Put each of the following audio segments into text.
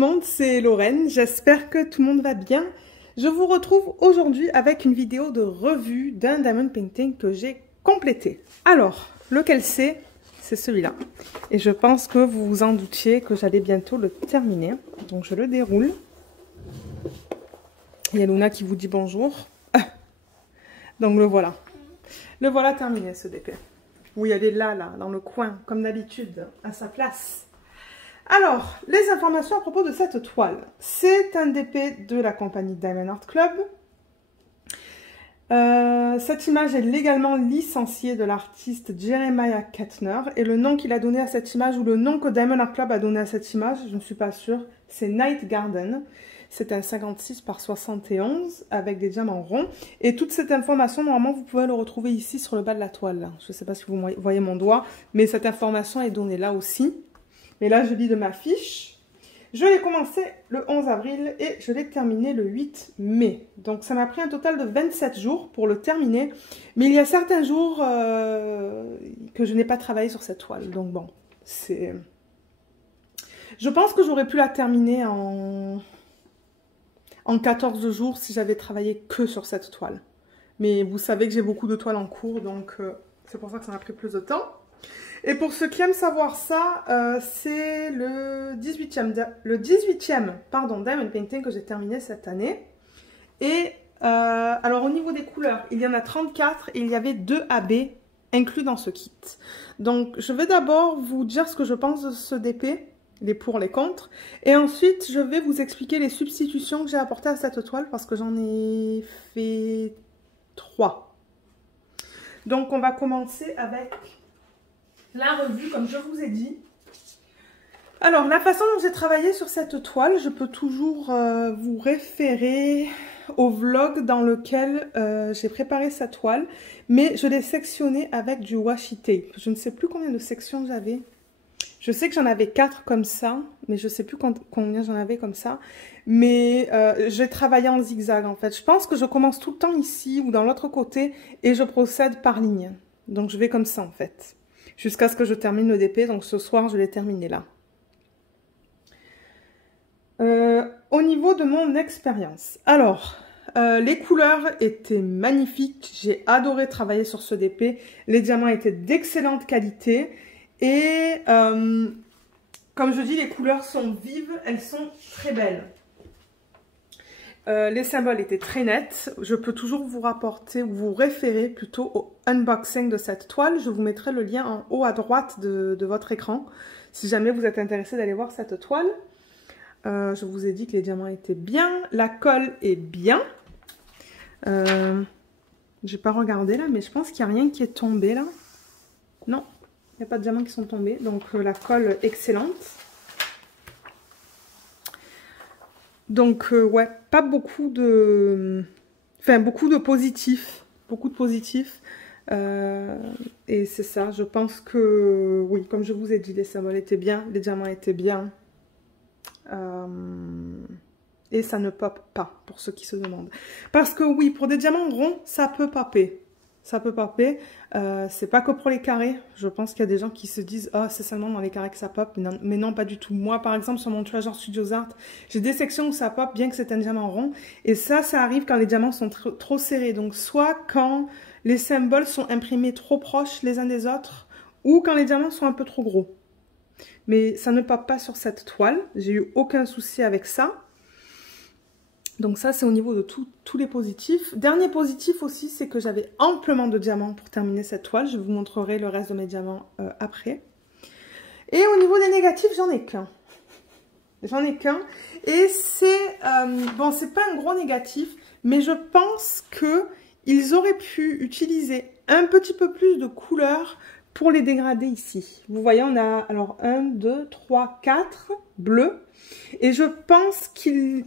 monde, c'est Lorraine. J'espère que tout le monde va bien. Je vous retrouve aujourd'hui avec une vidéo de revue d'un diamond painting que j'ai complété. Alors, lequel c'est? C'est celui-là. Et je pense que vous vous en doutiez que j'allais bientôt le terminer. Donc je le déroule. Il y a Luna qui vous dit bonjour. Donc le voilà. Le voilà terminé, ce DP. Oui, elle est là, dans le coin, comme d'habitude, à sa place. Alors, les informations à propos de cette toile. C'est un DP de la compagnie Diamond Art Club. Cette image est légalement licenciée de l'artiste Jeremiah Kettner. Et le nom qu'il a donné à cette image, ou le nom que Diamond Art Club a donné à cette image, je ne suis pas sûre, c'est Night Garden. C'est un 56 par 71 avec des diamants ronds. Et toute cette information, normalement, vous pouvez le retrouver ici sur le bas de la toile. Je ne sais pas si vous voyez mon doigt, mais cette information est donnée là aussi. Mais là, je lis de ma fiche. Je l'ai commencé le 11 avril et je l'ai terminé le 8 mai. Donc, ça m'a pris un total de 27 jours pour le terminer. Mais il y a certains jours que je n'ai pas travaillé sur cette toile. Donc, bon, c'est... Je pense que j'aurais pu la terminer en 14 jours si j'avais travaillé que sur cette toile. Mais vous savez que j'ai beaucoup de toiles en cours, donc c'est pour ça que ça m'a pris plus de temps. Et pour ceux qui aiment savoir ça, c'est le 18e Diamond Painting que j'ai terminé cette année. Et alors au niveau des couleurs, il y en a 34 et il y avait 2 AB inclus dans ce kit. Donc je vais d'abord vous dire ce que je pense de ce DP. Les pour, les contre. Et ensuite, je vais vous expliquer les substitutions que j'ai apportées à cette toile parce que j'en ai fait 3. Donc, on va commencer avec la revue, comme je vous ai dit. Alors, la façon dont j'ai travaillé sur cette toile, je peux toujours vous référer au vlog dans lequel j'ai préparé cette toile. Mais je l'ai sectionnée avec du washi tape. Je ne sais plus combien de sections j'avais. Je sais que j'en avais 4 comme ça, mais je ne sais plus combien j'en avais comme ça. Mais j'ai travaillé en zigzag en fait. Je pense que je commence tout le temps ici ou dans l'autre côté et je procède par ligne. Donc je vais comme ça en fait. Jusqu'à ce que je termine le DP. Donc ce soir, je l'ai terminé là. Au niveau de mon expérience. Alors, les couleurs étaient magnifiques. J'ai adoré travailler sur ce DP. Les diamants étaient d'excellente qualité. Et comme je dis, les couleurs sont vives, elles sont très belles. Les symboles étaient très nets. Je peux toujours vous rapporter, ou vous référer plutôt au unboxing de cette toile. Je vous mettrai le lien en haut à droite de votre écran, si jamais vous êtes intéressé d'aller voir cette toile. Je vous ai dit que les diamants étaient bien, la colle est bien. J'ai pas regardé là, mais je pense qu'il n'y a rien qui est tombé là. Non. Il n'y a pas de diamants qui sont tombés, donc la colle excellente. Donc ouais, pas beaucoup de... Enfin, beaucoup de positifs. Beaucoup de positifs. Et c'est ça, je pense que... Oui, comme je vous ai dit, les symboles étaient bien, les diamants étaient bien. Et ça ne pop pas, pour ceux qui se demandent. Parce que oui, pour des diamants ronds, ça peut popper. Ça peut popper, c'est pas que pour les carrés. Je pense qu'il y a des gens qui se disent « Oh, c'est seulement dans les carrés que ça pop ». Mais non, pas du tout. Moi, par exemple, sur mon Treasure Studios Art, j'ai des sections où ça pop, bien que c'est un diamant rond. Et ça arrive quand les diamants sont trop serrés. Donc, soit quand les symboles sont imprimés trop proches les uns des autres, ou quand les diamants sont un peu trop gros. Mais ça ne pop pas sur cette toile. J'ai eu aucun souci avec ça. Donc ça, c'est au niveau de tous les positifs. Dernier positif aussi, c'est que j'avais amplement de diamants pour terminer cette toile. Je vous montrerai le reste de mes diamants après. Et au niveau des négatifs, j'en ai qu'un. J'en ai qu'un. Et c'est... bon, c'est pas un gros négatif, mais je pense qu'ils auraient pu utiliser un petit peu plus de couleurs pour les dégrader ici. Vous voyez, on a alors 1, 2, 3, 4 bleus. Et je pense qu'ils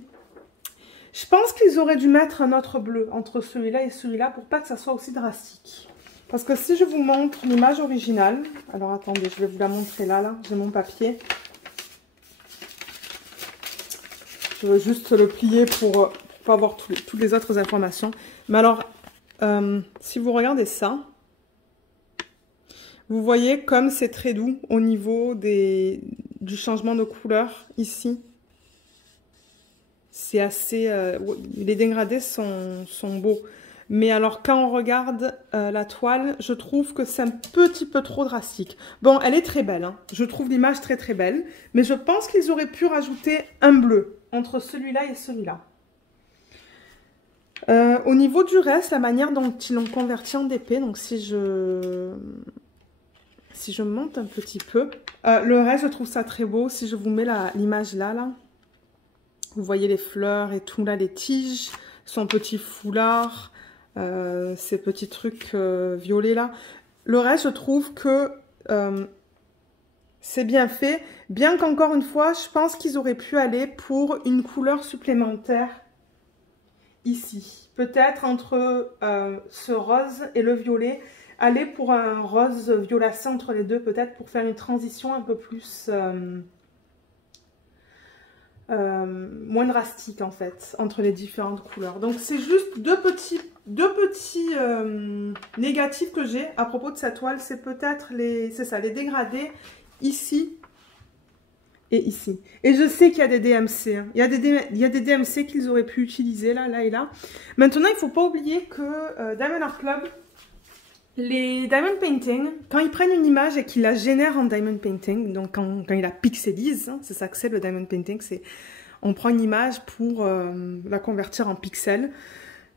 auraient dû mettre un autre bleu entre celui-là et celui-là pour pas que ça soit aussi drastique. Parce que si je vous montre l'image originale, alors attendez, je vais vous la montrer là, j'ai mon papier. Je veux juste le plier pour pas avoir toutes les autres informations. Mais alors, si vous regardez ça, vous voyez comme c'est très doux au niveau du changement de couleur ici. c'est assez... les dégradés sont beaux. Mais alors, quand on regarde la toile, je trouve que c'est un petit peu trop drastique. Bon, elle est très belle, hein. Je trouve l'image très très belle. Mais je pense qu'ils auraient pu rajouter un bleu entre celui-là et celui-là. Au niveau du reste, la manière dont ils l'ont converti en DP, donc si je monte un petit peu, le reste, je trouve ça très beau. Si je vous mets l'image là, vous voyez les fleurs et tout, là, les tiges, son petit foulard... ces petits trucs violets là. Le reste, je trouve que c'est bien fait. Bien qu'encore une fois, je pense qu'ils auraient pu aller pour une couleur supplémentaire ici. Peut-être entre ce rose et le violet, aller pour un rose violacé entre les deux, peut-être pour faire une transition un peu plus... moins drastique en fait entre les différentes couleurs. Donc c'est juste deux petits négatifs que j'ai à propos de cette toile. C'est peut-être les dégradés ici et ici. Et je sais qu'il y a des DMC, hein. Il y a des DMC qu'ils auraient pu utiliser là et là. Maintenant, il ne faut pas oublier que Diamond Art Club, les Diamond Painting, quand ils prennent une image et qu'ils la génèrent en Diamond Painting, donc quand ils la pixelisent, hein, c'est ça que c'est le Diamond Painting, c'est on prend une image pour la convertir en pixels.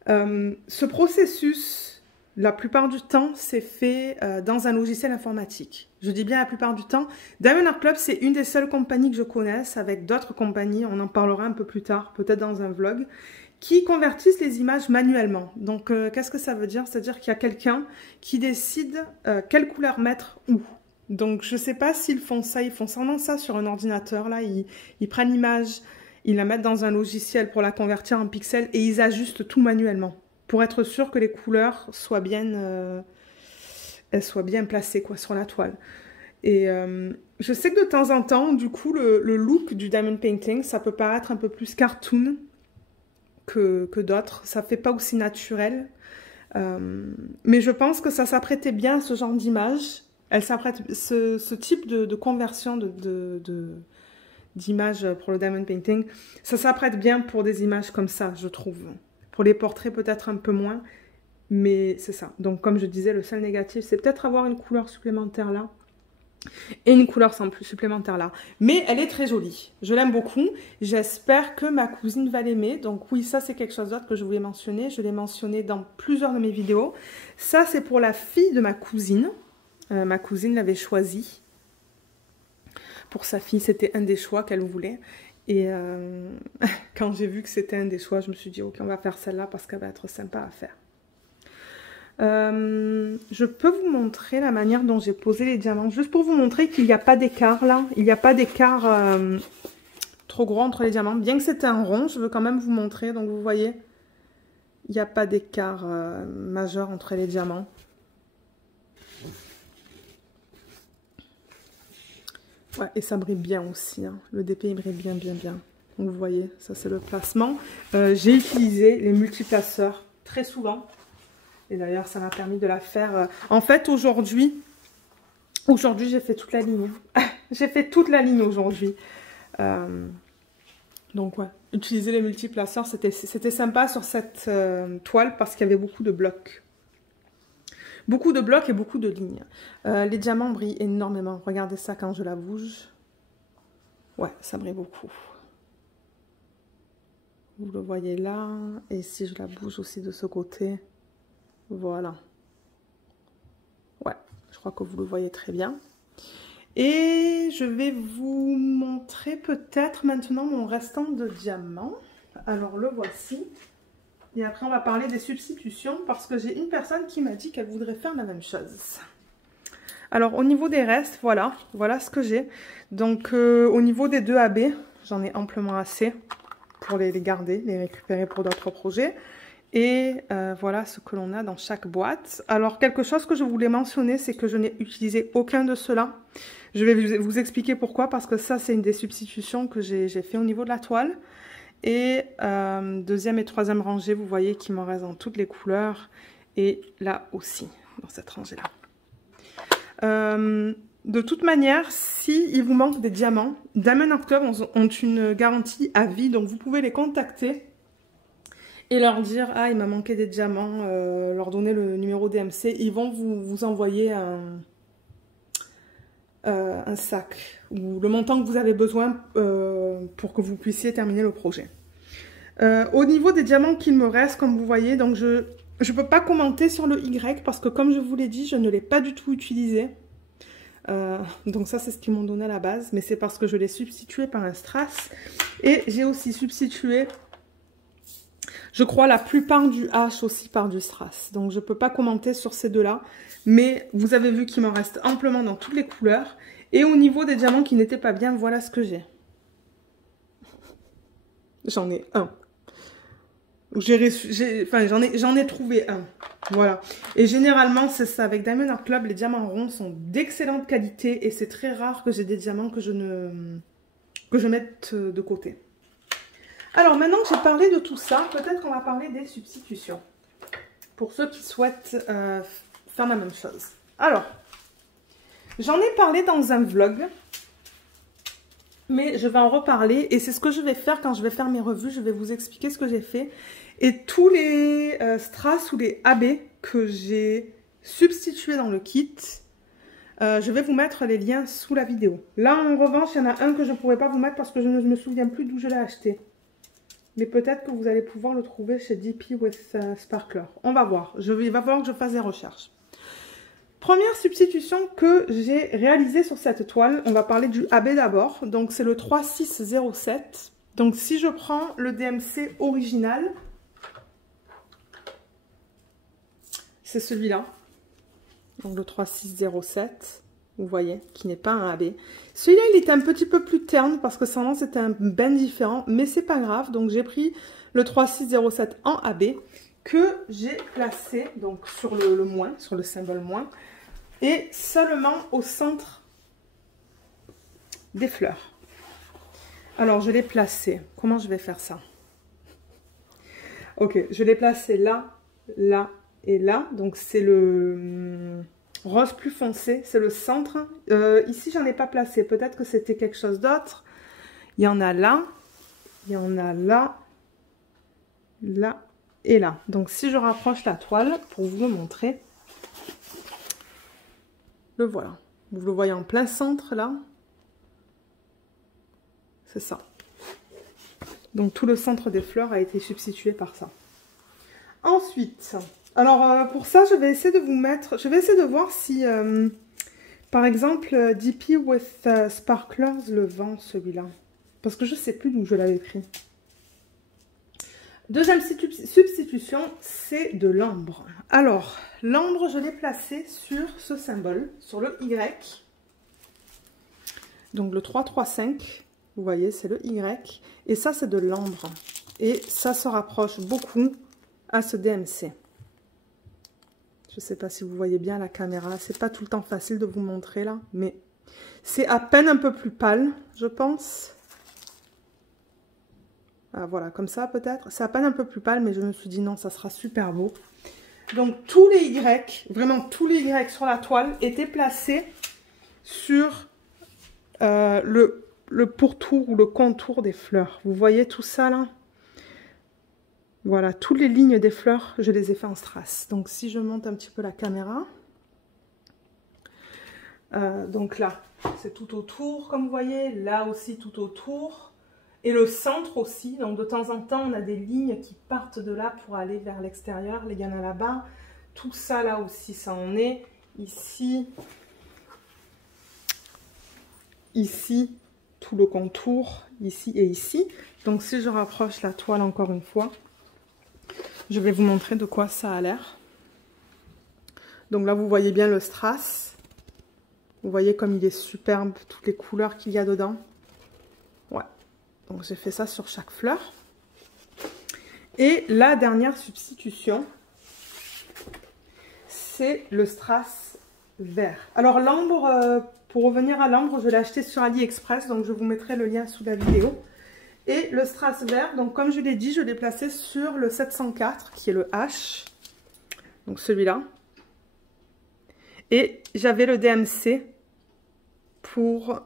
Ce processus, la plupart du temps, c'est fait dans un logiciel informatique. Je dis bien la plupart du temps. Diamond Art Club, c'est une des seules compagnies que je connaisse, avec d'autres compagnies, on en parlera un peu plus tard, peut-être dans un vlog, qui convertissent les images manuellement. Donc, qu'est-ce que ça veut dire? C'est-à-dire qu'il y a quelqu'un qui décide quelle couleur mettre où. Donc, je ne sais pas s'ils font ça. Ils font seulement ça sur un ordinateur. Là, ils prennent l'image, ils la mettent dans un logiciel pour la convertir en pixels et ils ajustent tout manuellement pour être sûr que les couleurs soient bien, elles soient bien placées quoi, sur la toile. Et je sais que de temps en temps, du coup, le look du Diamond Painting, ça peut paraître un peu plus cartoon que d'autres. Ça fait pas aussi naturel. Mais je pense que ça s'apprêtait bien à ce genre d'image. Elle s'apprête, ce type de conversion d'image pour le Diamond Painting, ça s'apprête bien pour des images comme ça, je trouve. Pour les portraits, peut-être un peu moins. Mais c'est ça. Donc, comme je disais, le seul négatif, c'est peut-être avoir une couleur supplémentaire là. Et une couleur supplémentaire là. Mais elle est très jolie. Je l'aime beaucoup. J'espère que ma cousine va l'aimer. Donc oui, ça c'est quelque chose d'autre que je voulais mentionner. Je l'ai mentionné dans plusieurs de mes vidéos. Ça c'est pour la fille de ma cousine. Ma cousine l'avait choisi. Pour sa fille, c'était un des choix qu'elle voulait. Et quand j'ai vu que c'était un des choix, je me suis dit ok, on va faire celle-là parce qu'elle va être sympa à faire. Je peux vous montrer la manière dont j'ai posé les diamants, juste pour vous montrer qu'il n'y a pas d'écart là, il n'y a pas d'écart trop gros entre les diamants, bien que c'était un rond, je veux quand même vous montrer, donc vous voyez, il n'y a pas d'écart majeur entre les diamants. Ouais, et ça brille bien aussi, hein. Le DP il brille bien. Donc vous voyez, ça c'est le placement. J'ai utilisé les multiplaceurs très souvent. Et d'ailleurs, ça m'a permis de la faire. En fait, aujourd'hui, j'ai fait toute la ligne. J'ai fait toute la ligne aujourd'hui. Donc, ouais, utiliser les multiplaceurs, c'était sympa sur cette toile parce qu'il y avait beaucoup de blocs. Beaucoup de blocs et beaucoup de lignes. Les diamants brillent énormément. Regardez ça quand je la bouge. Ouais, ça brille beaucoup. Vous le voyez là. Et si je la bouge aussi de ce côté... Voilà. Ouais, je crois que vous le voyez très bien. Et je vais vous montrer peut-être maintenant mon restant de diamants. Alors le voici. Et après on va parler des substitutions parce que j'ai une personne qui m'a dit qu'elle voudrait faire la même chose. Alors au niveau des restes, voilà ce que j'ai. Donc au niveau des 2 AB, j'en ai amplement assez pour les garder, les récupérer pour d'autres projets. Et voilà ce que l'on a dans chaque boîte. Alors, quelque chose que je voulais mentionner, c'est que je n'ai utilisé aucun de ceux-là. Je vais vous expliquer pourquoi, parce que ça, c'est une des substitutions que j'ai fait au niveau de la toile. Et deuxième et troisième rangée, vous voyez qu'il m'en reste dans toutes les couleurs. Et là aussi, dans cette rangée-là. de toute manière, si il vous manque des diamants, Diamond Art Club ont une garantie à vie. Donc, vous pouvez les contacter et leur dire « Ah, il m'a manqué des diamants. Leur donner le numéro DMC. Ils vont vous envoyer un sac ou le montant que vous avez besoin pour que vous puissiez terminer le projet. Au niveau des diamants qu'il me reste, comme vous voyez, donc je ne peux pas commenter sur le Y parce que comme je vous l'ai dit, je ne l'ai pas du tout utilisé. Donc ça, c'est ce qu'ils m'ont donné à la base, mais c'est parce que je l'ai substitué par un strass. Et j'ai aussi substitué, je crois, la plupart du H aussi par du strass. Donc je ne peux pas commenter sur ces deux-là, mais vous avez vu qu'il m'en reste amplement dans toutes les couleurs. Et au niveau des diamants qui n'étaient pas bien, voilà ce que j'ai. J'en ai un. J'en ai trouvé un. Voilà. Et généralement, c'est ça. Avec Diamond Art Club, les diamants ronds sont d'excellente qualité et c'est très rare que j'ai des diamants que je mette de côté. Alors, maintenant que j'ai parlé de tout ça, peut-être qu'on va parler des substitutions. Pour ceux qui souhaitent faire la même chose. Alors, j'en ai parlé dans un vlog. Mais je vais en reparler et c'est ce que je vais faire quand je vais faire mes revues. Je vais vous expliquer ce que j'ai fait. Et tous les strass ou les AB que j'ai substitués dans le kit, je vais vous mettre les liens sous la vidéo. Là, en revanche, il y en a un que je ne pourrais pas vous mettre parce que je ne me souviens plus d'où je l'ai acheté. Mais peut-être que vous allez pouvoir le trouver chez DP with Sparkler. On va voir. Il va falloir que je fasse des recherches. Première substitution que j'ai réalisée sur cette toile, on va parler du AB d'abord. Donc c'est le 3607. Donc si je prends le DMC original, c'est celui-là. Donc le 3607, vous voyez, qui n'est pas un AB. Celui-là, il était un petit peu plus terne parce que son nom c'était un ben différent, mais c'est pas grave. Donc j'ai pris le 3607 en AB que j'ai placé donc sur le moins, sur le symbole moins. Et seulement au centre des fleurs. Alors, je l'ai placé. Comment je vais faire ça? Ok, je l'ai placé là, là et là. Donc, c'est le rose plus foncé. C'est le centre. Ici, j'en ai pas placé. Peut-être que c'était quelque chose d'autre. Il y en a là. Il y en a là. Là et là. Donc, si je rapproche la toile pour vous le montrer... Le voilà. Vous le voyez en plein centre, là. C'est ça. Donc, tout le centre des fleurs a été substitué par ça. Ensuite, alors, pour ça, je vais essayer de vous mettre... Je vais essayer de voir si, par exemple, DP with Sparklers le vend, celui-là. Parce que je ne sais plus d'où je l'avais pris. Deuxième substitution, c'est de l'ambre. Alors, l'ambre, je l'ai placé sur ce symbole, sur le Y. Donc, le 335, vous voyez, c'est le Y. Et ça, c'est de l'ambre. Et ça se rapproche beaucoup à ce DMC. Je ne sais pas si vous voyez bien la caméra. C'est pas tout le temps facile de vous montrer, là. Mais c'est à peine un peu plus pâle, je pense. Ah, voilà, comme ça peut-être. C'est à peine un peu plus pâle, mais je me suis dit non, ça sera super beau. Donc tous les Y, vraiment tous les Y sur la toile étaient placés sur le pourtour ou le contour des fleurs. Vous voyez tout ça là? Voilà, toutes les lignes des fleurs, je les ai fait en strass. Donc si je monte un petit peu la caméra. Donc là, c'est tout autour, comme vous voyez. Là aussi, tout autour. Et le centre aussi, donc de temps en temps, on a des lignes qui partent de là pour aller vers l'extérieur. Il y en a là-bas. Tout ça, là aussi, ça en est. Ici, ici, tout le contour, ici et ici. Donc, si je rapproche la toile encore une fois, je vais vous montrer de quoi ça a l'air. Donc là, vous voyez bien le strass. Vous voyez comme il est superbe, toutes les couleurs qu'il y a dedans. Ouais. Donc, j'ai fait ça sur chaque fleur. Et la dernière substitution, c'est le strass vert. Alors, l'ambre, pour revenir à l'ambre, je l'ai acheté sur AliExpress. Donc, je vous mettrai le lien sous la vidéo. Et le strass vert, donc comme je l'ai dit, je l'ai placé sur le 704, qui est le H. Donc, celui-là. Et j'avais le DMC pour...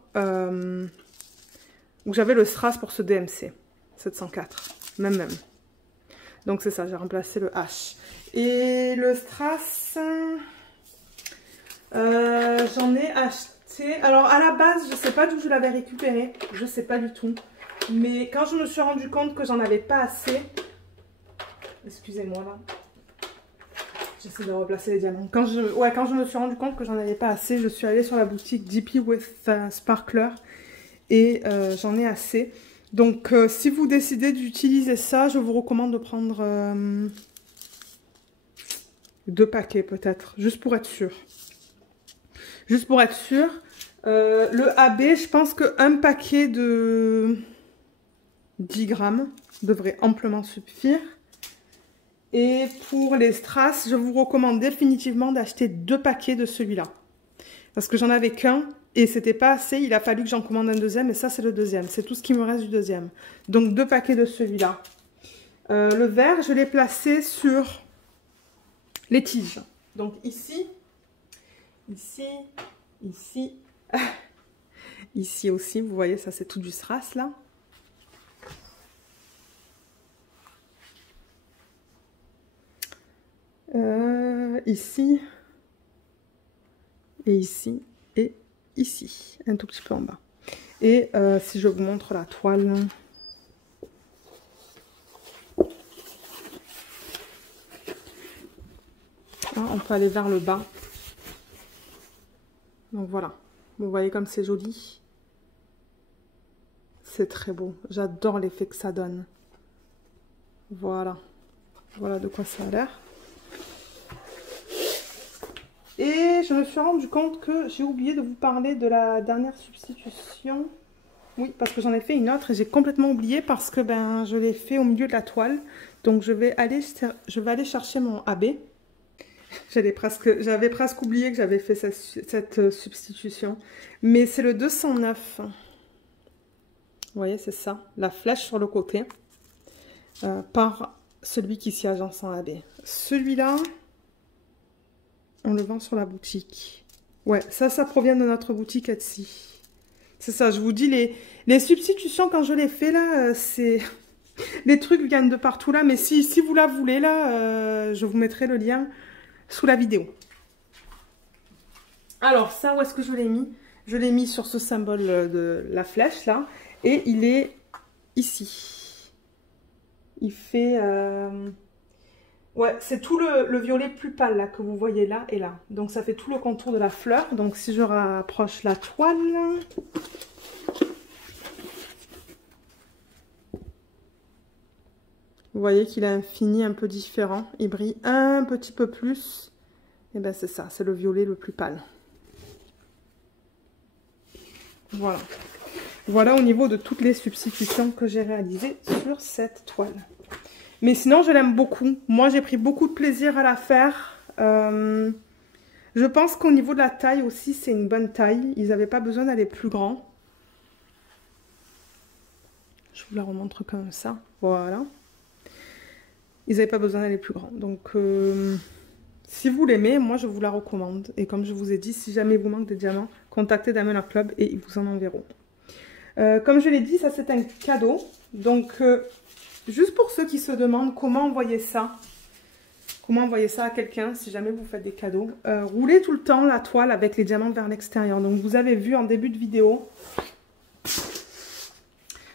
où j'avais le strass pour ce DMC 704. Même. Donc c'est ça, j'ai remplacé le H. Et le strass, j'en ai acheté. Alors à la base, je sais pas d'où je l'avais récupéré. Je sais pas du tout. Mais quand je me suis rendu compte que j'en avais pas assez... Excusez-moi là. J'essaie de replacer les diamants. Quand je me suis rendu compte que j'en avais pas assez, je suis allée sur la boutique DP with Sparkler. Et j'en ai assez. Donc si vous décidez d'utiliser ça, je vous recommande de prendre 2 paquets peut-être. Juste pour être sûr. Juste pour être sûr. Le AB, je pense qu'un paquet de 10 grammes devrait amplement suffire. Et pour les strass, je vous recommande définitivement d'acheter 2 paquets de celui-là. Parce que j'en avais qu'un et c'était pas assez. Il a fallu que j'en commande un deuxième et ça c'est le deuxième. C'est tout ce qui me reste du deuxième. Donc 2 paquets de celui-là. Le vert, je l'ai placé sur les tiges. Donc ici, ici aussi, vous voyez, ça c'est tout du strass là. Ici, et ici, et ici, un tout petit peu en bas. Et si je vous montre la toile, on peut aller vers le bas. Donc voilà, vous voyez comme c'est joli. C'est très beau, j'adore l'effet que ça donne. Voilà, voilà de quoi ça a l'air. Et je me suis rendu compte que j'ai oublié de vous parler de la dernière substitution. Oui, parce que j'en ai fait une autre et j'ai complètement oublié parce que je l'ai fait au milieu de la toile. Donc je vais aller chercher mon AB. J'avais presque oublié que j'avais fait cette substitution. Mais c'est le 209. Vous voyez, c'est ça. La flèche sur le côté. Par celui qui s'y agence en AB. Celui-là... on le vend sur la boutique. Ouais, ça provient de notre boutique Etsy. C'est ça, je vous dis, les substitutions, quand je les fais là, c'est... les trucs viennent de partout là, mais si vous la voulez là, je vous mettrai le lien sous la vidéo. Alors ça, où est-ce que je l'ai mis? Je l'ai mis sur ce symbole de la flèche là, et il est ici. Il fait... ouais, c'est tout le violet plus pâle là que vous voyez là et là. Donc ça fait tout le contour de la fleur. Donc si je rapproche la toile, vous voyez qu'il a un fini un peu différent. Il brille un petit peu plus. Et ben c'est ça, c'est le violet le plus pâle. Voilà. Voilà au niveau de toutes les substitutions que j'ai réalisées sur cette toile. Mais sinon, je l'aime beaucoup. Moi, j'ai pris beaucoup de plaisir à la faire. Je pense qu'au niveau de la taille aussi, c'est une bonne taille. Ils n'avaient pas besoin d'aller plus grand. Je vous la remontre comme ça. Voilà. Ils n'avaient pas besoin d'aller plus grand. Donc, si vous l'aimez, moi, je vous la recommande. Et comme je vous ai dit, si jamais il vous manque de diamants, contactez Diamond Club et ils vous en enverront. Comme je l'ai dit, ça, c'est un cadeau. Donc... juste pour ceux qui se demandent comment envoyer ça à quelqu'un si jamais vous faites des cadeaux, roulez tout le temps la toile avec les diamants vers l'extérieur. Donc vous avez vu en début de vidéo,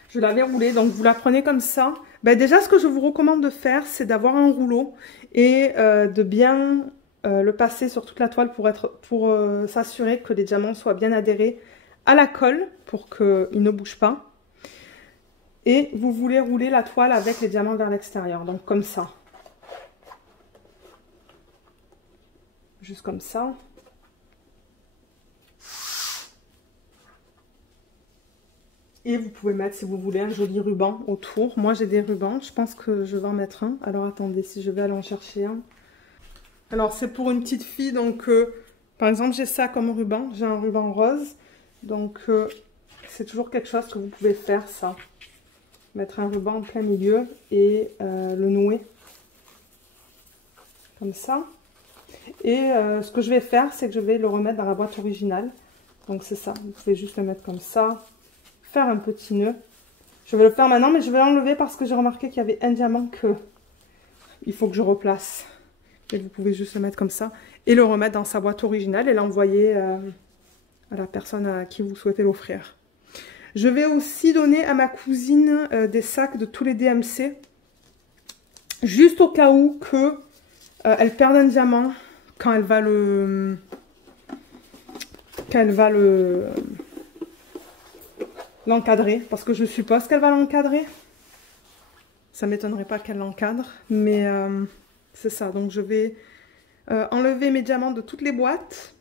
je l'avais roulé, donc vous la prenez comme ça. Déjà ce que je vous recommande de faire, c'est d'avoir un rouleau et de bien le passer sur toute la toile pour s'assurer que les diamants soient bien adhérés à la colle pour qu'ils ne bougent pas. Et vous voulez rouler la toile avec les diamants vers l'extérieur. Donc comme ça. Juste comme ça. Et vous pouvez mettre, si vous voulez, un joli ruban autour. Moi, j'ai des rubans. Je pense que je vais en mettre un. Alors, attendez, si je vais aller en chercher un. Alors, c'est pour une petite fille. Donc, par exemple, j'ai ça comme ruban. J'ai un ruban rose. Donc, c'est toujours quelque chose que vous pouvez faire, ça. Mettre un ruban en plein milieu et le nouer comme ça. Et ce que je vais faire, c'est que je vais le remettre dans la boîte originale Donc c'est ça, vous pouvez juste le mettre comme ça, faire un petit nœud. Je vais le faire maintenant, mais je vais l'enlever parce que j'ai remarqué qu'il y avait un diamant que il faut que je replace. Et vous pouvez juste le mettre comme ça et le remettre dans sa boîte originale et l'envoyer à la personne à qui vous souhaitez l'offrir. Je vais aussi donner à ma cousine des sacs de tous les DMC, juste au cas où que elle perde un diamant quand elle va l'encadrer, parce que je suppose qu'elle va l'encadrer. Ça m'étonnerait pas qu'elle l'encadre, mais c'est ça. Donc je vais enlever mes diamants de toutes les boîtes,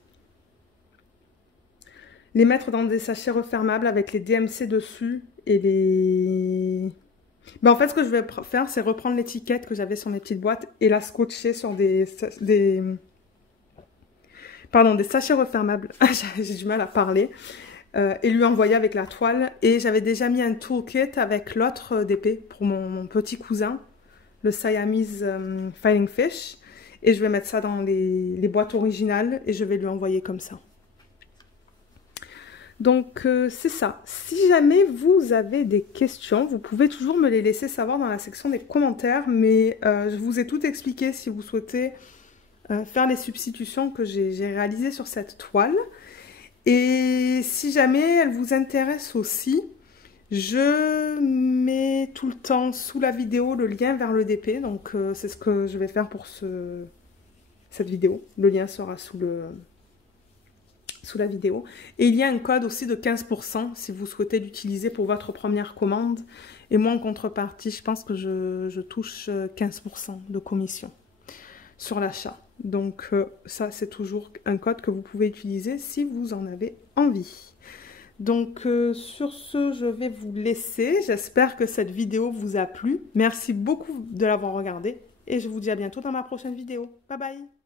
les mettre dans des sachets refermables avec les DMC dessus et les... Ben en fait, ce que je vais faire, c'est reprendre l'étiquette que j'avais sur mes petites boîtes et la scotcher sur des sachets refermables. J'ai du mal à parler. Et lui envoyer avec la toile. Et j'avais déjà mis un toolkit avec l'autre d'épée pour mon petit cousin, le Siamese Fighting Fish. Et je vais mettre ça dans les boîtes originales et je vais lui envoyer comme ça. Donc c'est ça. Si jamais vous avez des questions, vous pouvez toujours me les laisser savoir dans la section des commentaires. Mais je vous ai tout expliqué si vous souhaitez faire les substitutions que j'ai réalisées sur cette toile. Et si jamais elle vous intéresse aussi, je mets tout le temps sous la vidéo le lien vers le DP. Donc c'est ce que je vais faire pour cette vidéo. Le lien sera sous la vidéo. Et il y a un code aussi de 15% si vous souhaitez l'utiliser pour votre première commande. Et moi en contrepartie, je pense que je touche 15% de commission sur l'achat. Donc ça, c'est toujours un code que vous pouvez utiliser si vous en avez envie. Donc sur ce, je vais vous laisser. J'espère que cette vidéo vous a plu. Merci beaucoup de l'avoir regardée et je vous dis à bientôt dans ma prochaine vidéo. Bye bye!